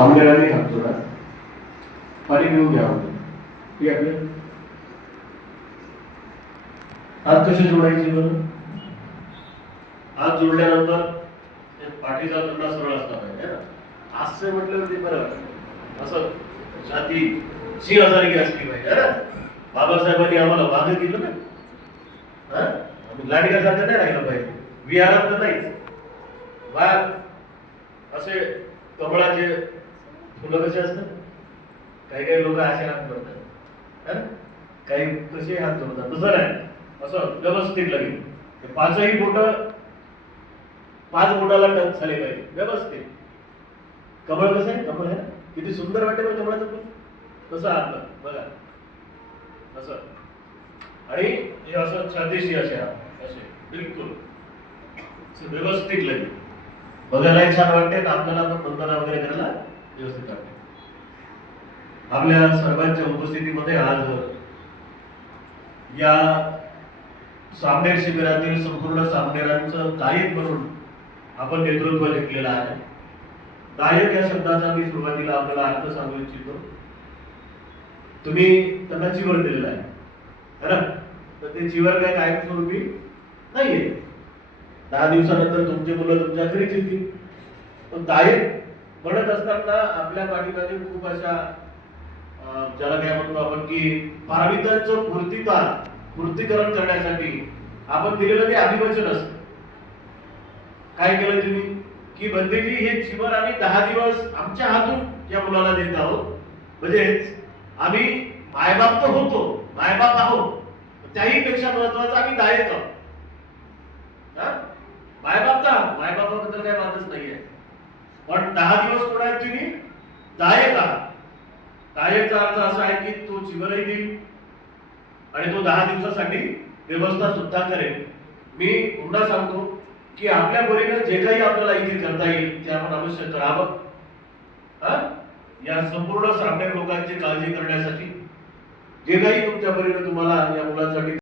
सामनेरांनी हात जोडा, पाणी घेऊन घ्यावं. ठीक आहे आपले हात कसे जोडायचे बरं? हात जोडल्यानंतर पाठीचा दंडा सरळ असला पाहिजे ना. हास्य म्हटलं ते बरं असं छाती सिंहासारखी असली पाहिजे ना. बाबासाहेबांनी आम्हाला वाघ दिलं ना, लाडक्यासारखं नाही राहिलं पाहिजे. विहारात तर नाहीच. वाघ असे कमळाचे फुलं कसे असतात, काही काही लोक असे हात जोडतात, काही कसे हात जोडतात. तसं नाही, असं व्यवस्थित लागेल. पाचही बोट 5 बोटाला टच झाले पाहिजे व्यवस्थित. कमळ कसं आहे, कमळ आहे किती सुंदर वाटते बघ कमळाचं फुल. तसं आपलं बघा असं, आणि हे असं छातीशी असे असे बिलकुल व्यवस्थित लागेल. बघायलाही छान वाटते, आपल्याला पण वंदना वगैरे करायला व्यवस्थित वाटते. आपल्या सर्वांच्या उपस्थितीमध्ये आज या सामनेर शिबिरातील संपूर्ण सामनेरांचं गायक म्हणून आपण नेतृत्व घेतलेलं आहे. गायक या शब्दाचा मी सुरुवातीला आपल्याला अर्थ सांगू इच्छितो. तुम्ही त्यांना चिवर दिलेला आहे ना, तर ते चिवर काय कायमस्वरूपी नाहीये. 10 दिवसानंतर तुमचे मुलं तुमच्या घरीच येतील. पण गायक म्हणत असताना आपल्या पाठीमागे खूप अशा ज्याला काय म्हणतो आपण की पारमितांचं पूर्तीकरण करण्यासाठी आपण दिलेलं ते अभिवचन असतं. काय केलं तुम्ही की बंदेजी हे चिवर आम्ही 10 दिवस आमच्या हातून या मुलाला देत आहोत. म्हणजे आम्ही मायबाप तर होतो, मायबाप आहोत, त्याही पेक्षा महत्वाचं आम्ही गायक आहोत. मायबापाबद्दल काही वादच नाहीये. पण 10 दिवस कोण आहेत तुम्ही? गायक आहात. गायकचा अर्थ असा आहे की तो चिवरही देईल आणि तो 10 दिवसासाठी व्यवस्था सुद्धा करेल. मी पुन्हा सांगतो की आपल्या परीने जे काही आपल्याला इथे करता येईल ते आपण अवश्य करावं. या संपूर्ण सामने लोकांची काळजी करण्यासाठी जे काही तुमच्या परीने तुम्हाला या मुलांसाठी